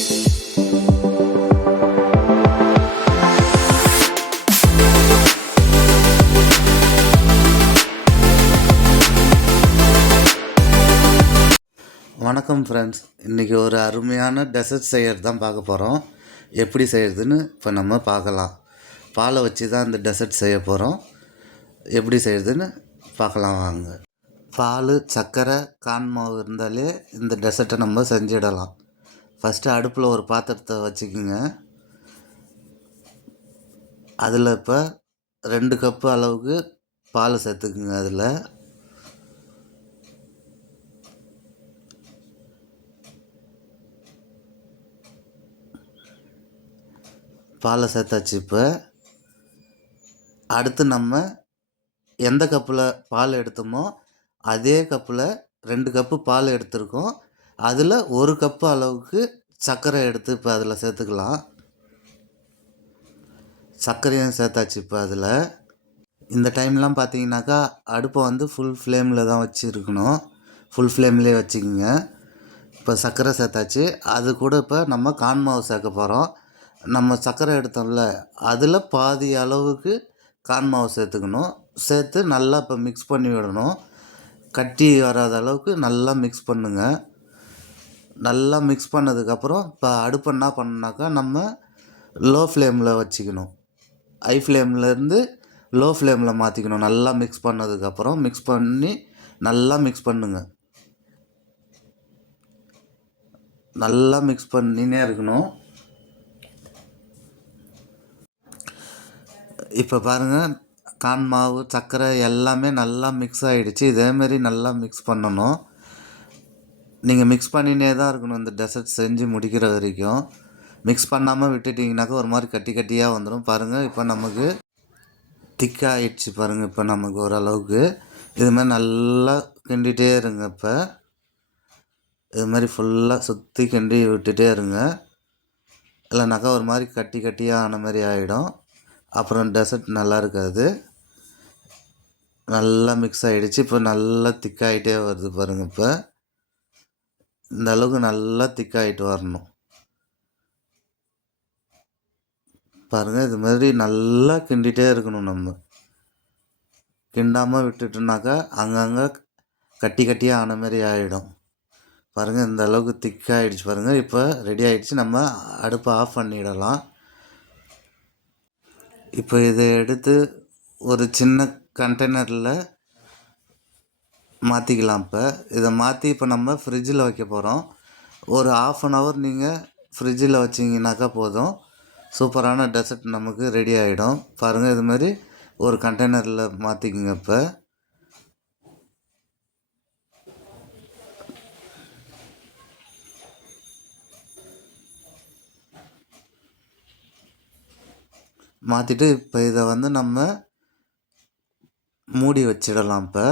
வணக்கம் ஃப்ரெண்ட்ஸ், இன்றைக்கி ஒரு அருமையான டெசர்ட் செய்கிறது தான் பார்க்க போகிறோம். எப்படி செய்கிறதுன்னு இப்போ நம்ம பார்க்கலாம். பாலை வச்சு தான் இந்த டெசர்ட் செய்ய போகிறோம். எப்படி செய்கிறதுன்னு பார்க்கலாம் வாங்க. பால், சர்க்கரை, கார்ன் மாவு இருந்தாலே இந்த டெசர்ட்டை நம்ம செஞ்சிடலாம். ஃபஸ்ட்டு அடுப்பில் ஒரு பாத்திரத்தை வச்சுக்கோங்க. அதில் இப்போ 2 கப்பு அளவுக்கு பால் சேர்த்துக்குங்க. அதில் பாலை சேர்த்தாச்சு. இப்போ அடுத்து நம்ம எந்த கப்பில் பால் எடுத்தோமோ அதே கப்பில் 2 கப்பு பால் எடுத்துருக்கோம். அதில் 1 கப்பு அளவுக்கு சர்க்கரை எடுத்து இப்போ அதில் சேர்த்துக்கலாம். சர்க்கரையும் சேர்த்தாச்சு. இப்போ அதில் இந்த டைம்லாம் பார்த்தீங்கன்னாக்கா அடுப்பை வந்து ஃபுல் ஃப்ளேமில் தான் வச்சுருக்கணும். ஃபுல் ஃப்ளேம்லேயே வச்சுக்கோங்க. இப்போ சர்க்கரை சேர்த்தாச்சு. அது கூட இப்போ நம்ம கார்ன் மாவு சேர்க்க போகிறோம். நம்ம சர்க்கரை எடுத்தோம்ல, அதில் பாதி அளவுக்கு கார்ன் மாவு சேர்த்துக்கணும். சேர்த்து நல்லா இப்போ மிக்ஸ் பண்ணி விடணும். கட்டி வராத அளவுக்கு நல்லா மிக்ஸ் பண்ணுங்க. நல்லா மிக்ஸ் பண்ணதுக்கப்புறம் இப்போ அடுப்பு என்ன பண்ணாக்கா நம்ம லோ ஃப்ளேமில் வச்சுக்கணும். ஹை ஃப்ளேம்லேருந்து லோ ஃப்ளேமில் மாற்றிக்கணும். நல்லா மிக்ஸ் பண்ணதுக்கப்புறம் மிக்ஸ் பண்ணி நல்லா மிக்ஸ் பண்ணுங்க. நல்லா மிக்ஸ் பண்ணினே இருக்கணும். இப்போ பாருங்கள், கார்ன் மாவு, சர்க்கரை எல்லாமே நல்லா மிக்ஸ் ஆகிடுச்சு. இதேமாரி நல்லா மிக்ஸ் பண்ணணும். நீங்கள் மிக்ஸ் பண்ணினே தான் இருக்கணும் இந்த டெசர்ட் செஞ்சு முடிக்கிற வரைக்கும். மிக்ஸ் பண்ணாமல் விட்டுட்டிங்கனாக்கா ஒரு மாதிரி கட்டி கட்டியாக வந்துடும். பாருங்கள், இப்போ நமக்கு திக்காக ஆகிடுச்சு. பாருங்கள், இப்போ நமக்கு ஓரளவுக்கு இதுமாதிரி நல்லா கிண்டிகிட்டே இருங்க. இப்போ இது மாதிரி ஃபுல்லாக சுற்றி கிண்டி விட்டுட்டே இருங்க. இல்லைனாக்கா ஒரு மாதிரி கட்டி கட்டியாக ஆன மாதிரி ஆகிடும். அப்புறம் டெசர்ட் நல்லா இருக்காது. நல்லா மிக்ஸ் ஆகிடுச்சு. இப்போ நல்லா திக்காகிட்டே வருது பாருங்கள். இப்போ இந்த அளவுக்கு நல்லா திக்காகிட்டு வரணும். பாருங்கள், இது மாதிரி நல்லா கிண்டிகிட்டே இருக்கணும். நம்ம கிண்டாமல் விட்டுட்டோம்னாக்கா அங்கங்கே கட்டி கட்டியாக ஆன மாதிரி ஆகிடும். பாருங்கள், இந்த அளவுக்கு திக்காகிடுச்சு. பாருங்கள், இப்போ ரெடி ஆகிடுச்சு. நம்ம அடுப்பை ஆஃப் பண்ணிடலாம். இப்போ இதை எடுத்து ஒரு சின்ன கண்டெய்னரில் மாற்றிக்கலாம். இப்போ இதை மாற்றி இப்போ நம்ம ஃப்ரிட்ஜில் வைக்க போகிறோம். ஒரு 1/2 hour நீங்கள் ஃப்ரிட்ஜில் வச்சிங்கனாக்கா போதும். சூப்பரான டெசர்ட் நமக்கு ரெடி ஆகிடும். பாருங்கள், இதுமாரி ஒரு கண்டெய்னரில் மாற்றிக்குங்க. இப்போ மாற்றிட்டு இப்போ இதை வந்து நம்ம மூடி வச்சிடலாம். இப்போ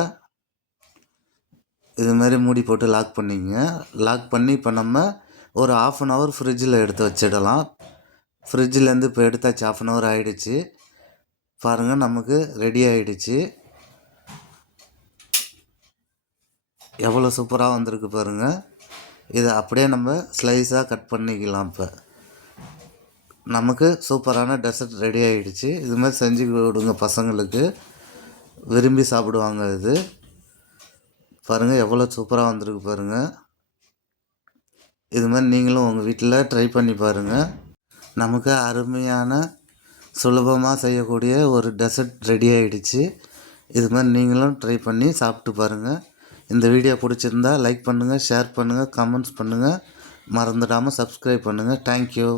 இதுமாரி மூடி போட்டு லாக் பண்ணிங்க. லாக் பண்ணி இப்போ நம்ம ஒரு 1/2 hour ஃப்ரிட்ஜில் எடுத்து வச்சிடலாம். ஃப்ரிட்ஜிலேருந்து இப்போ எடுத்தாச்சு. 1/2 hour ஆகிடுச்சு. பாருங்கள், நமக்கு ரெடி ஆகிடுச்சு. எவ்வளோ சூப்பராக வந்திருக்கு பாருங்கள். இதை அப்படியே நம்ம ஸ்லைஸாக கட் பண்ணிக்கலாம். இப்போ நமக்கு சூப்பரான டெசர்ட் ரெடி ஆகிடுச்சு. இதுமாதிரி செஞ்சு கொடுங்க, பசங்களுக்கு விரும்பி சாப்பிடுவாங்க. இது பாருங்கள், எவ்வளோ சூப்பராக வந்திருக்கு பாருங்கள். இதுமாதிரி நீங்களும் உங்கள் வீட்டில் ட்ரை பண்ணி பாருங்கள். நமக்கு அருமையான சுலபமாக செய்யக்கூடிய ஒரு டெசர்ட் ரெடி ஆகிடுச்சு. இதுமாதிரி நீங்களும் ட்ரை பண்ணி சாப்பிட்டு பாருங்கள். இந்த வீடியோ பிடிச்சிருந்தா லைக் பண்ணுங்கள், ஷேர் பண்ணுங்கள், கமெண்ட்ஸ் பண்ணுங்கள். மறந்துடாமல் சப்ஸ்கிரைப் பண்ணுங்கள். தேங்க்யூ.